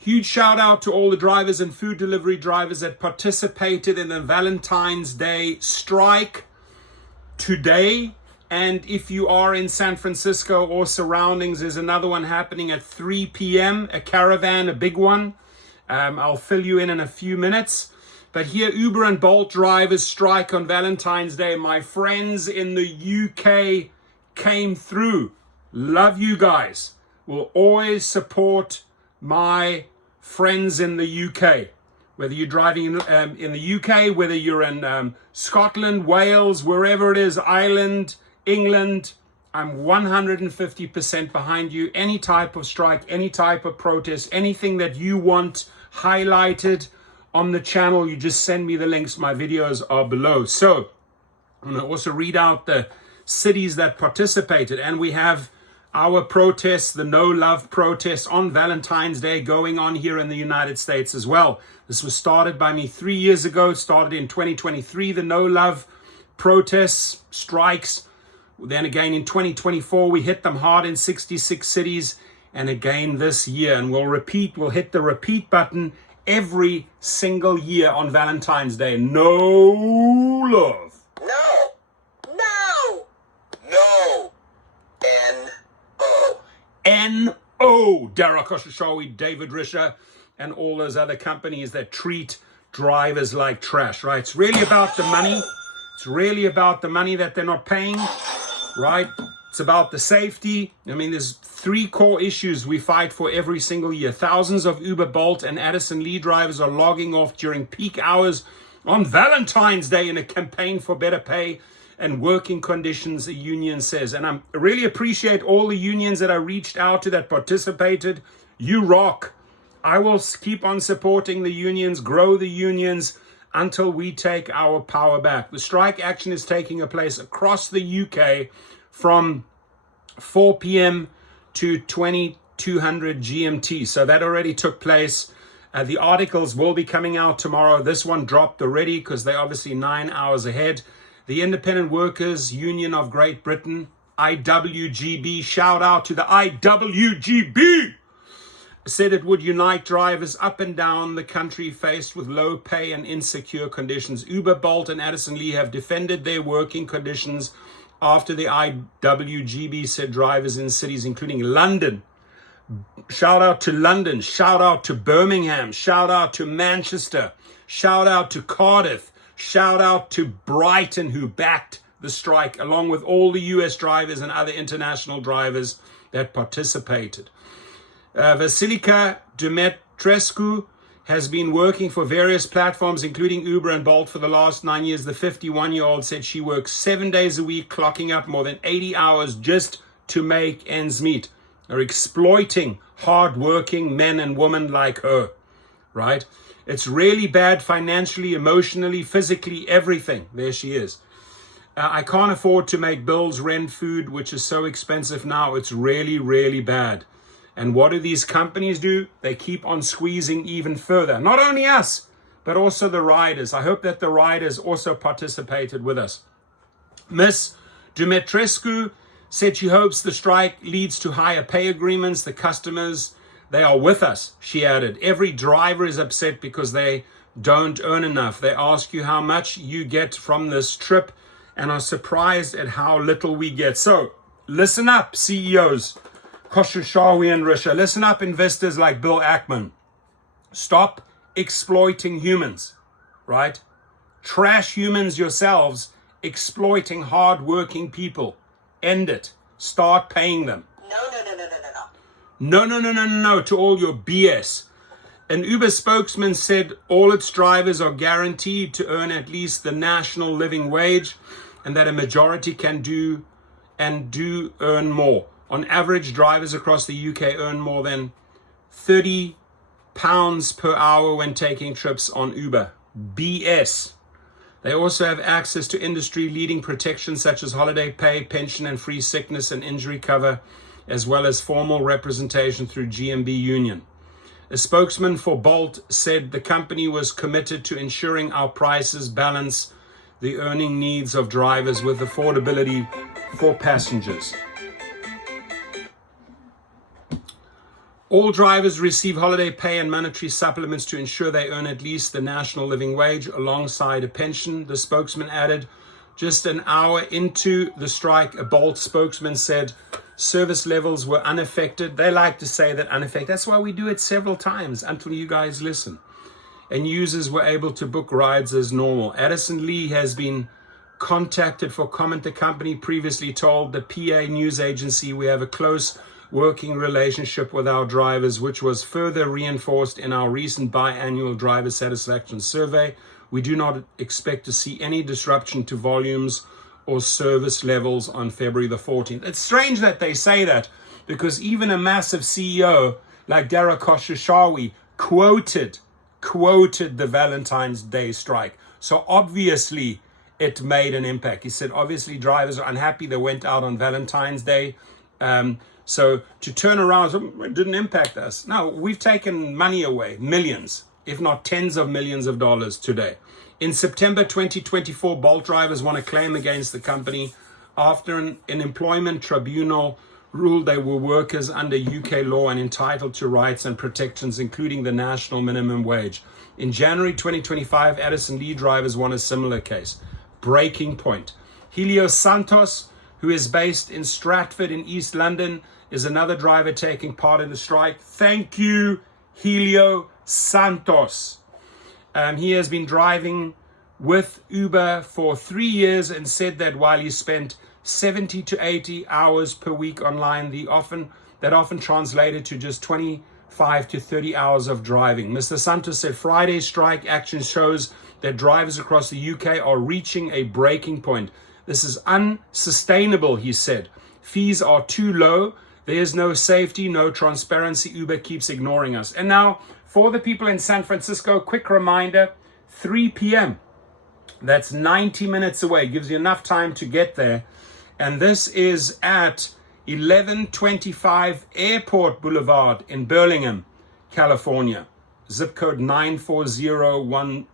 Huge shout out to all the drivers and food delivery drivers that participated in the Valentine's Day strike today. And if you are in San Francisco or surroundings, there's another one happening at 3 p.m., a caravan, a big one. I'll fill you in a few minutes. But here, Uber and Bolt drivers strike on Valentine's Day. My friends in the UK came through. Love you guys. Will always support my friends in the UK. Whether you're driving in the UK, whether you're in Scotland, Wales, wherever it is, Ireland, England, I'm 150% behind you. Any type of strike, any type of protest, anything that you want highlighted on the channel, you just send me the links. My videos are below. So I'm going to also read out the cities that participated. And we have our protests, the No Love protests on Valentine's Day going on here in the United States as well. This was started by me 3 years ago, started in 2023, the No Love protests, strikes. Then again in 2024, we hit them hard in 66 cities. And again this year, and we'll hit the repeat button every single year on Valentine's Day. No love. No. No. No. N-O. N-O. Dara Khosrowshahi, David Risher, and all those other companies that treat drivers like trash, right? It's really about the money. It's really about the money that they're not paying, right? It's about the safety. I mean, there's 3 core issues we fight for every single year. Thousands of Uber, Bolt, and Addison Lee drivers are logging off during peak hours on Valentine's Day in a campaign for better pay and working conditions, the union says. And I really appreciate all the unions that I reached out to that participated. You rock. I will keep on supporting the unions, grow the unions until we take our power back. The strike action is taking place across the UK from 4 p.m. to 2200 GMT. So that already took place. The articles will be coming out tomorrow. This one dropped already because they're obviously 9 hours ahead. The Independent Workers Union of Great Britain, IWGB, shout out to the IWGB, said it would unite drivers up and down the country faced with low pay and insecure conditions. Uber, Bolt, and Addison Lee have defended their working conditions after the IWGB said drivers in cities including London, shout out to London, shout out to Birmingham, shout out to Manchester, shout out to Cardiff, shout out to Brighton, who backed the strike, along with all the US drivers and other international drivers that participated. Vasilika Dumitrescu has been working for various platforms, including Uber and Bolt, for the last 9 years. The 51-year-old said she works 7 days a week, clocking up more than 80 hours just to make ends meet. They're exploiting hard-working men and women like her, right? It's really bad financially, emotionally, physically, everything. There she is. I can't afford to make bills, rent, food, which is so expensive now. It's really, really bad. And what do these companies do? They keep on squeezing even further. Not only us, but also the riders. I hope that the riders also participated with us. Miss Dumitrescu said she hopes the strike leads to higher pay agreements. The customers, they are with us, she added. Every driver is upset because they don't earn enough. They ask you how much you get from this trip and are surprised at how little we get. So listen up, CEOs. Khosrowshahi and Risher. Listen up, investors like Bill Ackman. Stop exploiting humans, right? Trash humans yourselves, exploiting hard-working people. End it. Start paying them. No to all your BS. An Uber spokesman said all its drivers are guaranteed to earn at least the national living wage and that a majority can do earn more. On average, drivers across the UK earn more than £30 per hour when taking trips on Uber. BS. They also have access to industry-leading protections such as holiday pay, pension, and free sickness and injury cover, as well as formal representation through GMB Union. A spokesman for Bolt said the company was committed to ensuring our prices balance the earning needs of drivers with affordability for passengers. All drivers receive holiday pay and monetary supplements to ensure they earn at least the national living wage alongside a pension, the spokesman added. Just an hour into the strike, a Bolt spokesman said service levels were unaffected. They like to say that unaffected. That's why we do it several times until you guys listen. And users were able to book rides as normal. Addison Lee has been contacted for comment. The company previously told the PA news agency, we have a close working relationship with our drivers, which was further reinforced in our recent biannual driver satisfaction survey. We do not expect to see any disruption to volumes or service levels on February the 14th. It's strange that they say that, because even a massive CEO like Dara Khosrowshahi quoted the Valentine's Day strike. So obviously it made an impact. He said, obviously drivers are unhappy. They went out on Valentine's Day. So to turn around, it didn't impact us. No, we've taken money away, millions, if not tens of millions of dollars today. In September 2024, Bolt drivers won a claim against the company after an employment tribunal ruled they were workers under UK law and entitled to rights and protections, including the national minimum wage. In January 2025, Addison Lee drivers won a similar case. Breaking point. Helios Santos, who is based in Stratford in East London, is another driver taking part in the strike. Thank you, Helio Santos. He has been driving with Uber for 3 years and said that while he spent 70 to 80 hours per week online, that often translated to just 25 to 30 hours of driving. Mr. Santos said Friday's strike action shows that drivers across the UK are reaching a breaking point. This is unsustainable, he said. Fees are too low. There is no safety, no transparency. Uber keeps ignoring us. And now, for the people in San Francisco, quick reminder, 3 p.m. That's 90 minutes away. Gives you enough time to get there. And this is at 1125 Airport Boulevard in Burlingame, California. Zip code 94010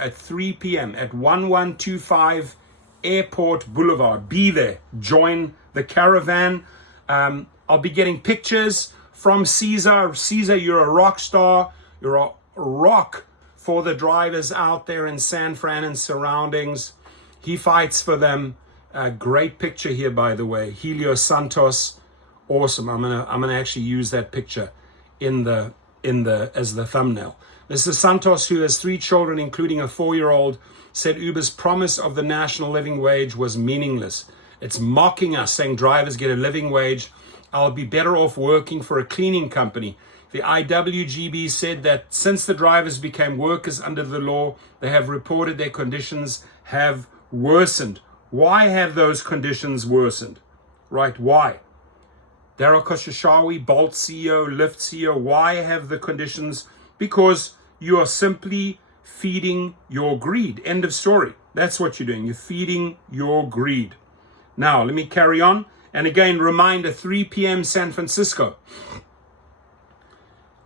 at 3 p.m. at 1125 Airport Boulevard. Be there. Join the caravan. I'll be getting pictures from Caesar. Caesar, you're a rock star. You're a rock for the drivers out there in San Fran and surroundings. He fights for them. A great picture here, by the way. Helios Santos, awesome. I'm gonna actually use that picture as the thumbnail. Mr. Santos, who has 3 children, including a 4-year-old, said Uber's promise of the national living wage was meaningless. It's mocking us, saying drivers get a living wage. I'll be better off working for a cleaning company. The IWGB said that since the drivers became workers under the law, they have reported their conditions have worsened. Why have those conditions worsened? Right, why? Dara Khosrowshahi, Bolt CEO, LYFT CEO, why have the conditions? Because you are simply feeding your greed. End of story. That's what you're doing. You're feeding your greed. Now, let me carry on. And again, reminder, 3 p.m. San Francisco.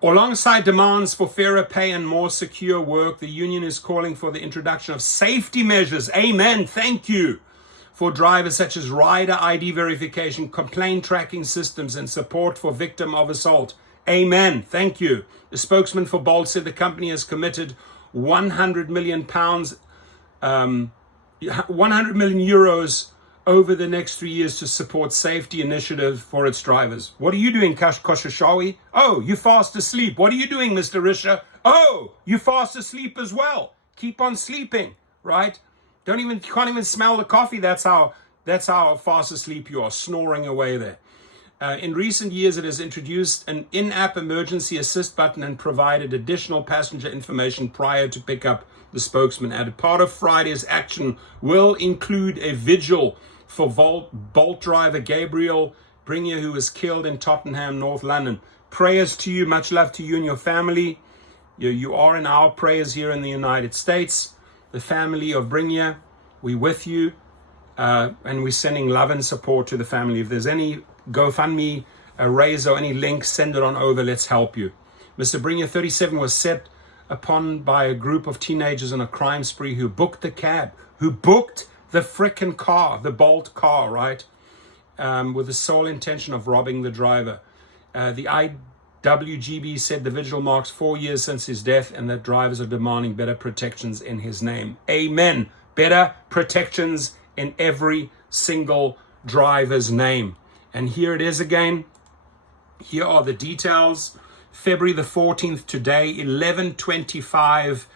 Alongside demands for fairer pay and more secure work, the union is calling for the introduction of safety measures. Amen. Thank you. For drivers, such as rider ID verification, complaint tracking systems, and support for victim of assault. Amen. Thank you. The spokesman for Bolt said the company has committed 100 million pounds, 100 million euros over the next 3 years to support safety initiatives for its drivers. What are you doing, Khosrowshahi? Oh, you fast asleep. What are you doing, Mr. Risha? Oh, you fast asleep as well. Keep on sleeping, right? You can't even smell the coffee. That's how fast asleep you are, snoring away there. In recent years, it has introduced an in-app emergency assist button and provided additional passenger information prior to pickup, the spokesman added. Part of Friday's action will include a vigil for Bolt driver Gabriel Bringier, who was killed in Tottenham, North London. Prayers to you, much love to you and your family. You are in our prayers here in the United States. The family of Bringier, we're with you, and we're sending love and support to the family. If there's any GoFundMe, a raise or any links, send it on over. Let's help you. Mr. Bringier, 37, was set upon by a group of teenagers on a crime spree who booked the cab, who booked the frickin' car, the Bolt car, right? With the sole intention of robbing the driver. The IWGB said the Vigil marks 4 years since his death and that drivers are demanding better protections in his name. Amen. Better protections in every single driver's name. And here it is again. Here are the details. February the 14th today, 11:25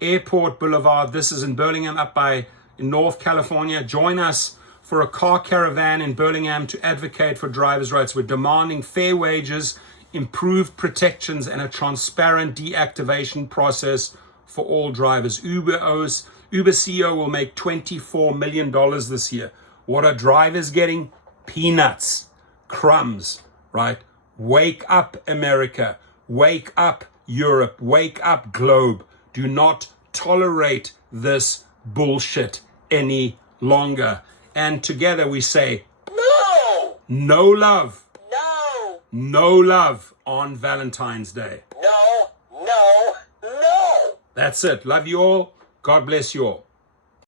Airport Boulevard. This is in Burlingame, up by in North California. Join us for a car caravan in Burlingame to advocate for drivers' rights. We're demanding fair wages, improved protections, and a transparent deactivation process for all drivers. Uber CEO will make $24 million this year. What are drivers getting? Peanuts, crumbs, right? Wake up, America. Wake up, Europe. Wake up, globe. Do not tolerate this bullshit any longer. And together we say, No! no love. No! No love on Valentine's Day. No! No! No! That's it. Love you all. God bless you all.